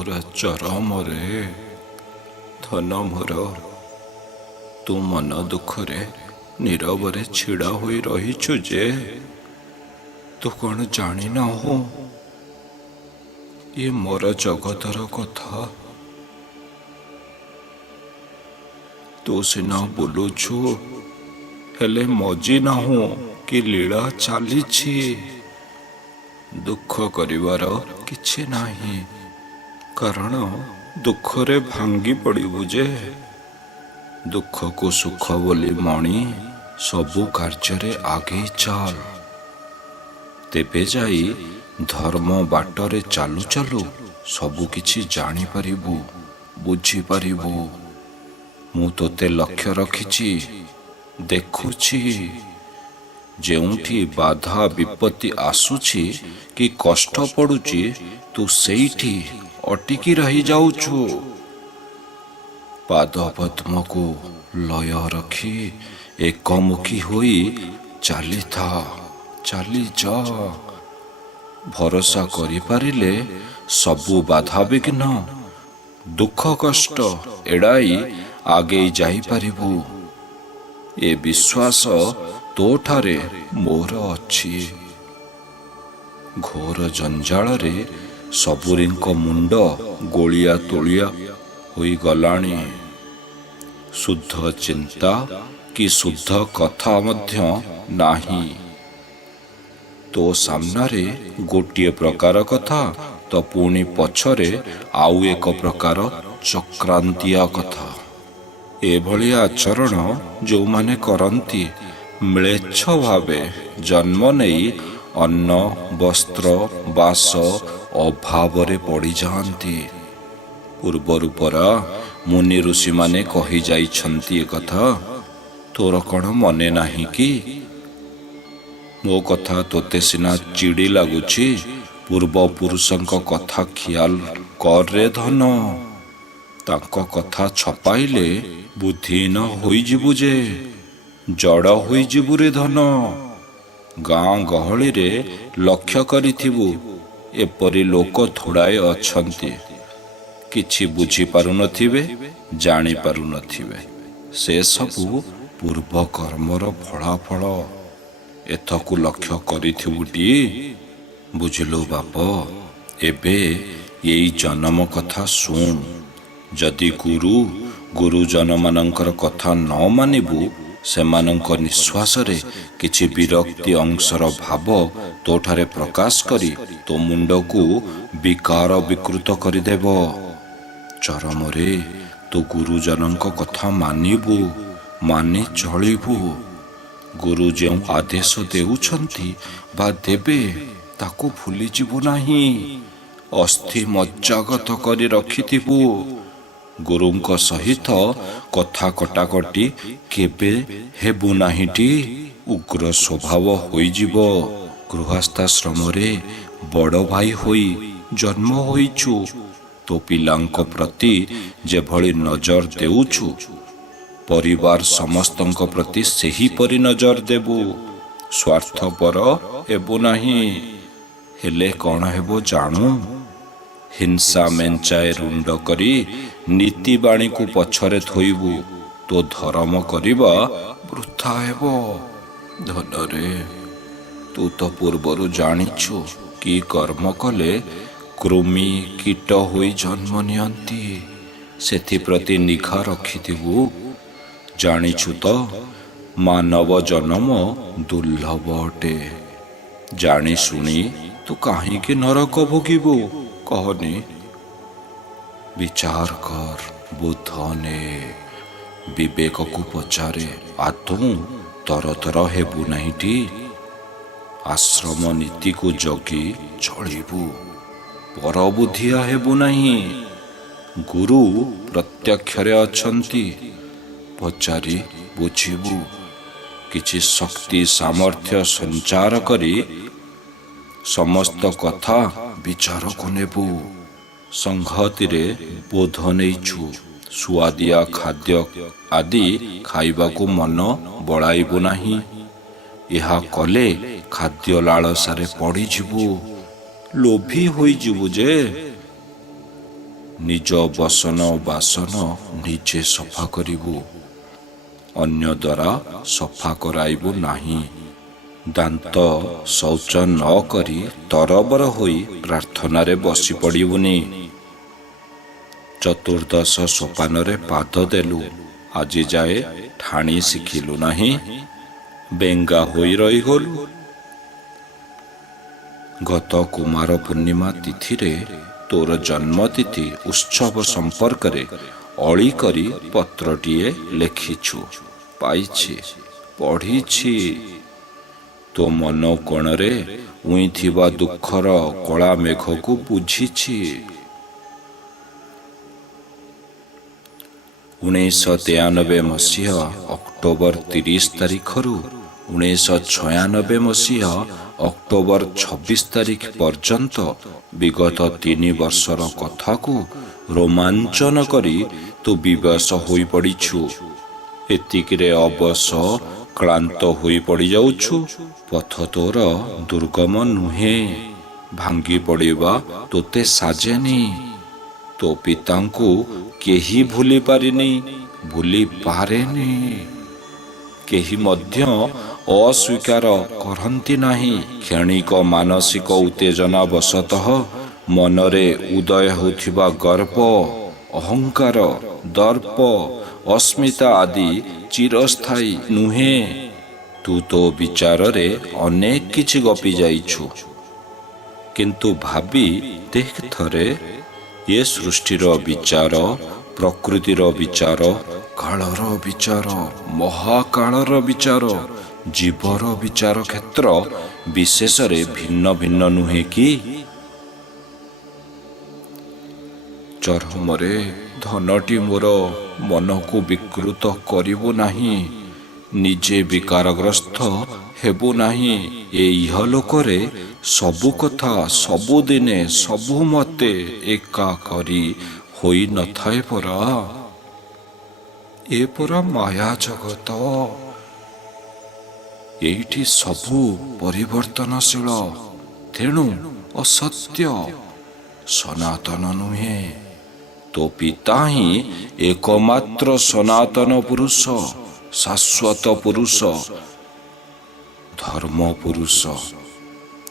ପୁରା ଚରମରେ। ଧନ ମୋର, ତୁ ମନ ଦୁଃଖରେ ନୀରବରେ ଛିଡ଼ା ହୋଇ ରହିଛୁ ଯେ ତୁ କ'ଣ ଜାଣିନାହୁଁ ଏ ମୋର ଜଗତର କଥା। ତୁ ସିନା ବୁଲୁଛୁ, ହେଲେ ମଜି ନାହୁଁ କି ଲୀଳା ଚାଲିଛି। ଦୁଃଖ କରିବାର କିଛି ନାହିଁ, କାରଣ ଦୁଃଖରେ ଭାଙ୍ଗି ପଡ଼ିବୁ ଯେ। ଦୁଃଖକୁ ସୁଖ ବୋଲି ମଣି ସବୁ କାର୍ଯ୍ୟରେ ଆଗେଇ ଚାଲ, ତେବେ ଯାଇ ଧର୍ମ ବାଟରେ ଚାଲୁ ଚାଲୁ ସବୁ କିଛି ଜାଣିପାରିବୁ, ବୁଝିପାରିବୁ। ମୁଁ ତୋତେ ଲକ୍ଷ୍ୟ ରଖିଛି, ଦେଖୁଛି। ଯେଉଁଠି ବାଧା ବିପତ୍ତି ଆସୁଛି କି କଷ୍ଟ ପଡ଼ୁଛି, ତୁ ସେଇଠି ଅଟିକି ରହିଯାଉଛୁ। ପାଦ ପଦ୍ମକୁ ଲୟ ରଖି ଏକମୁଖୀ ହୋଇ ଚାଲିଥା, ଚାଲିଯା। ଭରସା କରିପାରିଲେ ସବୁ ବାଧାବିଘ୍ନ, ଦୁଃଖ କଷ୍ଟ ଏଡ଼ାଇ ଆଗେଇ ଯାଇପାରିବୁ। ଏ ବିଶ୍ୱାସ ତୋଠାରେ ମୋର ଅଛି। ଘୋର ଜଞ୍ଜାଳରେ ସବୁରିଙ୍କ ମୁଣ୍ଡ ଗୋଳିଆ ତୋଳିଆ ହୋଇଗଲାଣି। ଶୁଦ୍ଧ ଚିନ୍ତା କି ଶୁଦ୍ଧ କଥା ମଧ୍ୟ ନାହିଁ। ତୋ ସାମ୍ନାରେ ଗୋଟିଏ ପ୍ରକାର କଥା ତ ପୁଣି ପଛରେ ଆଉ ଏକ ପ୍ରକାର ଚକ୍ରାନ୍ତିଆ କଥା। ଏଭଳି ଆଚରଣ ଯେଉଁମାନେ କରନ୍ତି, ମ୍ଲେଚ୍ଛ ଭାବେ ଜନ୍ମ ନେଇ ଅନ୍ନ ବସ୍ତ୍ର ବାସ ଅଭାବରେ ପଡ଼ିଯାଆନ୍ତି। ପୂର୍ବରୁ ପରା ମୁନି ଋଷିମାନେ କହିଯାଇଛନ୍ତି ଏକଥା। ତୋର କ'ଣ ମନେ ନାହିଁ କି? ମୋ କଥା ତୋତେ ସିନା ଚିଡ଼ି ଲାଗୁଛି, ପୂର୍ବପୁରୁଷଙ୍କ କଥା ଖିଆଲ କରରେ ଧନ। ତାଙ୍କ କଥା ଛପାଇଲେ ବୁଦ୍ଧିହୀନ ହୋଇଯିବୁ ଯେ, ଜଡ଼ ହୋଇଯିବୁ ରେ ଧନ। ଗାଁ ଗହଳିରେ ଲକ୍ଷ୍ୟ କରିଥିବୁ, ଏପରି ଲୋକ ଥୋଡ଼ାଏ ଅଛନ୍ତି। କିଛି ବୁଝିପାରୁନଥିବେ, ଜାଣିପାରୁନଥିବେ। ସେସବୁ ପୂର୍ବ କର୍ମର ଫଳାଫଳ। ଏଥକୁ ଲକ୍ଷ୍ୟ କରିଥିବୁଟି? ବୁଝିଲୁ ବାପ, ଏବେ ଏଇ ଜନମ କଥା ଶୁଣ। ଯଦି ଗୁରୁଜନମାନଙ୍କର କଥା ନ ମାନିବୁ, ସେମାନଙ୍କ ନିଶ୍ୱାସରେ କିଛି ବିରକ୍ତି ଅଂଶର ଭାବ ତୋଠାରେ ପ୍ରକାଶ କରି ତୋ ମୁଣ୍ଡକୁ ବିକାର ବିକୃତ କରିଦେବ। ଚରମରେ ତୁ ଗୁରୁଜନଙ୍କ କଥା ମାନିବୁ, ମାନି ଚଳିବୁ। ଗୁରୁ ଯେଉଁ ଆଦେଶ ଦେଉଛନ୍ତି ବା ଦେବେ, ତାକୁ ଭୁଲିଯିବୁ ନାହିଁ। ଅସ୍ଥି ମଜ୍ଜାଗତ କରି ରଖିଥିବୁ। ଗୁରୁଙ୍କ ସହିତ କଥା କଟାକଟି କେବେ ହେବୁ ନାହିଁଟି? ଉଗ୍ର ସ୍ୱଭାବ ହୋଇଯିବ। ଗୃହସ୍ଥାଶ୍ରମରେ ବଡ଼ ଭାଇ ହୋଇ ଜନ୍ମ ହୋଇଛୁ। ତୋ ପିଲାଙ୍କ ପ୍ରତି ଯେଭଳି ନଜର ଦେଉଛୁ, ପରିବାର ସମସ୍ତଙ୍କ ପ୍ରତି ସେହିପରି ନଜର ଦେବୁ। ସ୍ୱାର୍ଥପର ହେବୁ ନାହିଁ। ହେଲେ କ'ଣ ହେବ ଜାଣୁ? ହିଂସା ମେଞ୍ଚାଏ ରୁଣ୍ଡ କରି ନୀତିବାଣୀକୁ ପଛରେ ଥୋଇବୁ। ତୋ ଧର୍ମ କରିବା ବୃଥା ହେବ। ଧନରେ, ତୁ ତ ପୂର୍ବରୁ ଜାଣିଛୁ କି କର୍ମ କଲେ କୃମି କୀଟ ହୋଇ ଜନ୍ମ ନିଅନ୍ତି। ସେଥିପ୍ରତି ନିଘା ରଖିଥିବୁ। ଜାଣିଛୁ ତ, ମାନବ ଜନ୍ମ ଦୁର୍ଲଭ ଅଟେ। ଜାଣି ଶୁଣି ତୁ କାହିଁକି ନରକ ଭୋଗିବୁ କହନି? ବିଚାର କର, ବୁଦ୍ଧ ନେ। ବିବେକକୁ ପଚାରେ, ଆଦୌ ତରତର ହେବୁ ନାହିଁଟି? ଆଶ୍ରମ ନୀତିକୁ ଜଗି ଚଳିବୁ। ପରବୁଦ୍ଧିଆ ହେବୁ ନାହିଁ। ଗୁରୁ ପ୍ରତ୍ୟକ୍ଷରେ ଅଛନ୍ତି, ପଚାରି ବୁଝିବୁ। କିଛି ଶକ୍ତି ସାମର୍ଥ୍ୟ ସଞ୍ଚାର କରି ସମସ୍ତ କଥା ବିଚାରକୁ ନେବୁ। ସଂହତିରେ ବୋଧ ନେଇଛୁ। ସୁଆଦିଆ ଖାଦ୍ୟ ଆଦି ଖାଇବାକୁ ମନ ବଳାଇବୁ ନାହିଁ। ଏହା କଲେ ଖାଦ୍ୟ ଲାଳସାରେ ପଡ଼ିଯିବୁ, ଲୋଭୀ ହୋଇଯିବୁ ଯେ। ନିଜ ବସନ ବାସନ ନିଜେ ସଫା କରିବୁ, ଅନ୍ୟ ଦ୍ୱାରା ସଫା କରାଇବୁ ନାହିଁ। ଦାନ୍ତ ଶୌଚ ନ କରି ତରବର ହୋଇ ପ୍ରାର୍ଥନାରେ ବସି ପଡ଼ିବୁନି। ଚତୁର୍ଦ୍ଦଶ ସୋପାନରେ ପାଦ ଦେଲୁ, ଆଜି ଯାଏ ଠାଣି ଶିଖିଲୁ ନାହିଁ, ବେଙ୍ଗା ହୋଇ ରହିଗଲୁ। ଗତ କୁମାର ପୂର୍ଣ୍ଣିମା ତିଥିରେ ତୋର ଜନ୍ମତିଥି ଉତ୍ସବ ସମ୍ପର୍କରେ ଅଳି କରି ପତ୍ରଟିଏ ଲେଖିଛୁ, ପାଇଛି, ପଢ଼ିଛି। ତୋ ମନ କୋଣରେ ଉଇଁଥିବା ଦୁଃଖର କଳା ମେଘକୁ ବୁଝିଛି। 1993 ମସିହା ଅକ୍ଟୋବର 30 ତାରିଖରୁ 1996 ମସିହା ଅକ୍ଟୋବର 26 ତାରିଖ ପର୍ଯ୍ୟନ୍ତ ବିଗତ 3 ବର୍ଷର କଥାକୁ ରୋମାଞ୍ଚନ କରି ତୁ ବିବଶ ହୋଇପଡ଼ିଛୁ। ଏତିକିରେ ଅବଶ୍ୟ କ୍ଳାନ୍ତ ହୋଇ ପଡ଼ିଯାଉଛୁ। ପଥ ତୋର ଦୁର୍ଗମ ନୁହେଁ, ଭାଙ୍ଗି ପଡ଼ିବା ତୋତେ ସାଜେନି। ତୋ ପିତାଙ୍କୁ କେହି ଭୁଲି ପାରିନି, ଭୁଲି ପାରେନି। କେହି ମଧ୍ୟ ଅସ୍ୱୀକାର କରନ୍ତି ନାହିଁ। କ୍ଷଣିକ ମାନସିକ ଉତ୍ତେଜନା ବଶତଃ ମନରେ ଉଦୟ ହେଉଥିବା ଗର୍ବ, ଅହଙ୍କାର, ଦର୍ପ, ଅସ୍ମିତା ଆଦି ଚିରସ୍ଥାୟୀ ନୁହେଁ। ତୁ ତୋ ବିଚାରରେ ଅନେକ କିଛି ଗପି ଯାଇଛୁ, କିନ୍ତୁ ଭାବି ଦେଖ ଥରେ, ଏ ସୃଷ୍ଟିର ବିଚାର, ପ୍ରକୃତିର ବିଚାର, କାଳର ବିଚାର, ମହାକାଳର ବିଚାର, ଜୀବର ବିଚାର କ୍ଷେତ୍ର ବିଶେଷରେ ଭିନ୍ନ ଭିନ୍ନ ନୁହେଁ କି? ଚରମରେ ଧନଟି ମୋର ମନକୁ ବିକୃତ କରିବୁ ନାହିଁ, ନିଜେ ବିକାରଗ୍ରସ୍ତ ହେବୁ ନାହିଁ। ଏ ଇହଲୋକରେ ସବୁ କଥା ସବୁଦିନେ ସବୁ ମତେ ଏକା କରି ହୋଇ ନଥାଏ ପରା। ଏ ପରା ମାୟା ଜଗତ। ଏଇଠି ସବୁ ପରିବର୍ତ୍ତନଶୀଳ, ତେଣୁ ଅସତ୍ୟ, ସନାତନ ନୁହେଁ। ତୋ ପିତା ହିଁ ଏକମାତ୍ର ସନାତନ ପୁରୁଷ, ଶାଶ୍ୱତ ପୁରୁଷ, ଧର୍ମ ପୁରୁଷ।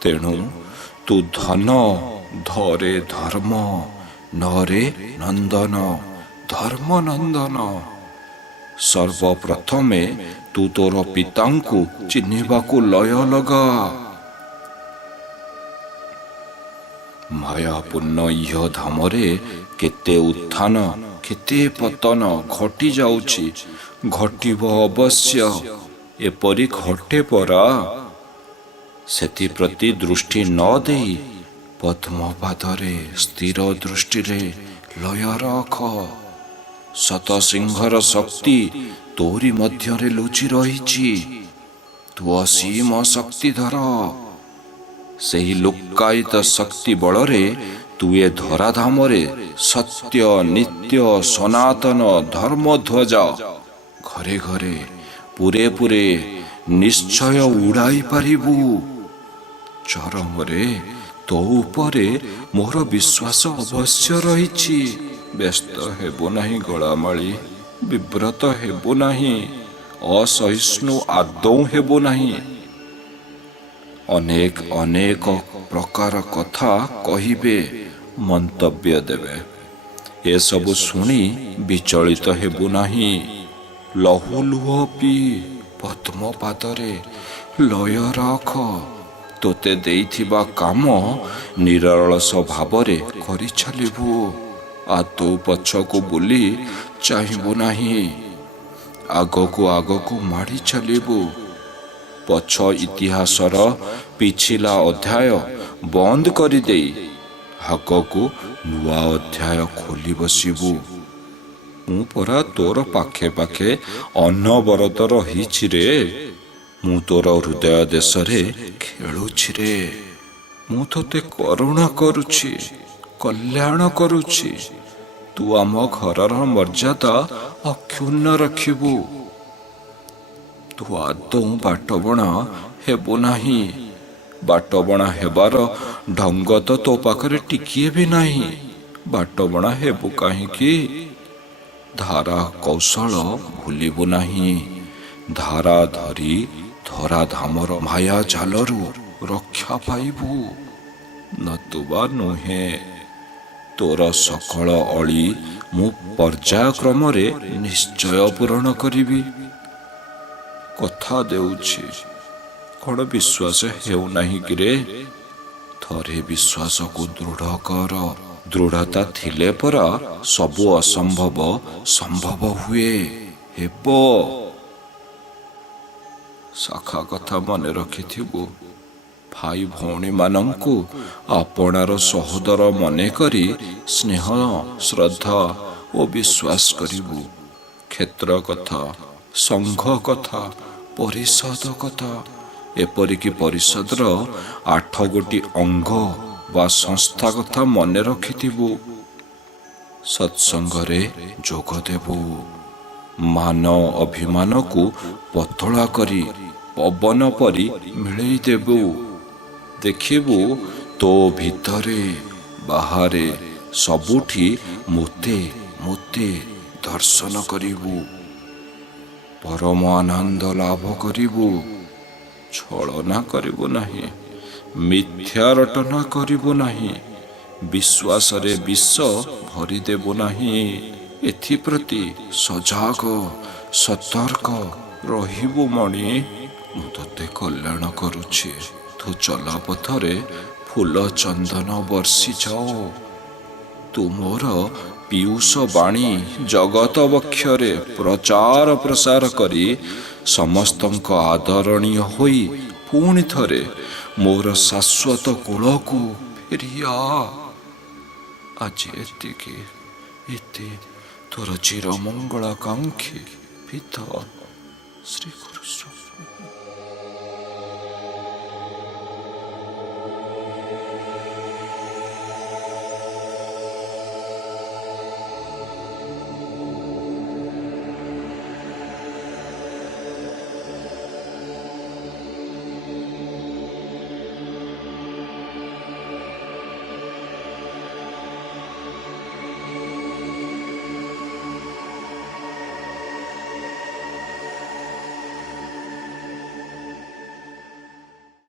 ତେଣୁ ତୁ ଧନ, ଧରେ ଧର୍ମ, ନରେ ନନ୍ଦନ, ଧର୍ମ ନନ୍ଦନ। ସର୍ବପ୍ରଥମେ ତୁ ତୋର ପିତାଙ୍କୁ ଚିହ୍ନିବାକୁ ଲୟ ଲଗା। ମାୟାପୂର୍ଣ୍ଣ ଇହ ଧାମରେ କେତେ ଉତ୍ଥାନ, କେତେ ପତନ ଘଟି ଯାଉଛି, ଘଟିବ ଅବଶ୍ୟ। ଏପରି ଘଟେ ପରା। ସେଥିପ୍ରତି ଦୃଷ୍ଟି ନ ଦେଇ ପଦ୍ମପାଦରେ ସ୍ଥିର ଦୃଷ୍ଟିରେ ଲୟ ରଖ। ଶତସିଂହର ଶକ୍ତି ତୋରି ମଧ୍ୟରେ ଲୁଚି ରହିଛି। ତୁ ଅସୀମ ଶକ୍ତିଧର। ସେହି ଲୁକ୍କାୟିତ ଶକ୍ତି ବଳରେ ତୁ ଏ ଧରାଧାମରେ ସତ୍ୟ, ନିତ୍ୟ, ସନାତନ ଧର୍ମଧ୍ୱଜା ଘରେ ଘରେ, ପୁରେ ପୁରେ ନିଶ୍ଚୟ ଉଡ଼ାଇ ପାରିବୁ। ଚରମରେ ତୋ ଉପରେ ମୋର ବିଶ୍ୱାସ ଅବଶ୍ୟ ରହିଛି। ବ୍ୟସ୍ତ ହେବୁ ନାହିଁ ଗଳାମାଳି, ବିବ୍ରତ ହେବୁ ନାହିଁ, ଅସହିଷ୍ଣୁ ଆଦୌ ହେବୁ ନାହିଁ। ଅନେକ ଅନେକ ପ୍ରକାର କଥା କହିବେ, ମନ୍ତବ୍ୟ ଦେବେ। ଏସବୁ ଶୁଣି ବିଚଳିତ ହେବୁ ନାହିଁ। ଲହୁ ଲୁହ ପିଇ ପଦ୍ମପାଦରେ ଲୟ ରଖ। ତୋତେ ଦେଇଥିବା କାମ ନିରଳସ ଭାବରେ କରି ଚାଲିବୁ। ଆଦୌ ପଛକୁ ବୁଲି ଚାହିଁବୁ ନାହିଁ। ଆଗକୁ ଆଗକୁ ମାଡ଼ି ଚାଲିବୁ। ପଛ ଇତିହାସର ପିଛିଲା ଅଧ୍ୟାୟ ବନ୍ଦ କରିଦେଇ ଆଗକୁ ନୂଆ ଅଧ୍ୟାୟ ଖୋଲି ବସିବୁ। ମୁଁ ପରା ତୋର ପାଖେ ପାଖେ ଅନବରତ ରହିଛି ରେ। ମୁଁ ତୋର ହୃଦୟ ଦେଶରେ ଖେଳୁଛି ରେ। ମୁଁ ତୋତେ କରୁଣା କରୁଛି, କଲ୍ୟାଣ କରୁଛି। ତୁ ଆମ ଘରର ମର୍ଯ୍ୟାଦା ଅକ୍ଷୁଣ୍ଣ ରଖିବୁ। ତୁ ଆଦୌ ବାଟବଣା ହେବୁ ନାହିଁ। ବାଟବଣା ହେବାର ଢଙ୍ଗ ତ ତୋ ପାଖରେ ଟିକିଏ ବି ନାହିଁ। ବାଟବଣା ହେବୁ କାହିଁକି? ଧାରା କୌଶଳ ଭୁଲିବୁ ନାହିଁ। ଧାରା ଧରି ଧରାଧାମର ମାୟା ଜାଲରୁ ରକ୍ଷା ପାଇବୁ। ନତୁବା ନୁହେଁ। ତୋର ସକଳ ଅଳି ମୁଁ ପର୍ଯ୍ୟାୟକ୍ରମରେ ନିଶ୍ଚୟ ପୂରଣ କରିବି। କଥା ଦେଉଛି। କଣ ବିଶ୍ୱାସ ହେଉନାହିଁ କିରେ? ଥରେ ବିଶ୍ୱାସକୁ ଦୃଢ଼ କର। ଦୃଢ଼ତା ଥିଲେ ପରା ସବୁ ଅସମ୍ଭବ ସମ୍ଭବ ହୁଏ। ହେବ। ଶାଖା କଥା ମନେ ରଖିଥିବୁ। ଭାଇ ଭଉଣୀମାନଙ୍କୁ ଆପଣାର ସହୋଦର ମନେକରି ସ୍ନେହ, ଶ୍ରଦ୍ଧା ଓ ବିଶ୍ୱାସ କରିବୁ। କ୍ଷେତ୍ର କଥା, ସଂଘ କଥା, ପରିଷଦ କଥା, ଏପରିକି ପରିଷଦର 8 ଗୋଟି ଅଙ୍ଗ ବା ସଂସ୍ଥା କଥା ମନେ ରଖିଥିବୁ। ସତ୍ସଙ୍ଗରେ ଯୋଗ ଦେବୁ। ମାନ ଅଭିମାନକୁ ପତଳା କରି ପବନ ପରି ମିଳେଇ ଦେବୁ। ଦେଖିବୁ ତୋ ଭିତରେ ବାହାରେ ସବୁଠି ମୋତେ ଦର୍ଶନ କରିବୁ। ପରମ ଆନନ୍ଦ ଲାଭ କରିବୁ। ଛଳନା କରିବୁ ନାହିଁ। ମିଥ୍ୟା ରଟନା କରିବୁ ନାହିଁ। ବିଶ୍ୱାସରେ ବିଷ ଭରିଦେବୁ ନାହିଁ। ଏଥିପ୍ରତି ସଜାଗ ସତର୍କ ରହିବୁ ମଣି। ମୁଁ ତତେ କଲ୍ୟାଣ କରୁଛି। ତୁ ଚଲାପଥରେ ଫୁଲ ଚନ୍ଦନ ବର୍ଷିଯାଉ। ତୁ ମୋର ପୀୟୁଷ ବାଣୀ ଜଗତ ବକ୍ଷରେ ପ୍ରଚାର ପ୍ରସାର କରି ସମସ୍ତଙ୍କ ଆଦରଣୀୟ ହୋଇ ପୁଣି ଥରେ ମୋର ଶାଶ୍ୱତ କୂଳକୁ ଫେରିଆ। ଆଜି ଏତିକି। ଏତେ ତୋର ଚିରମଙ୍ଗଳାକାଂକ୍ଷୀ ପିତା ଶ୍ରୀକୃଷ୍ଣ।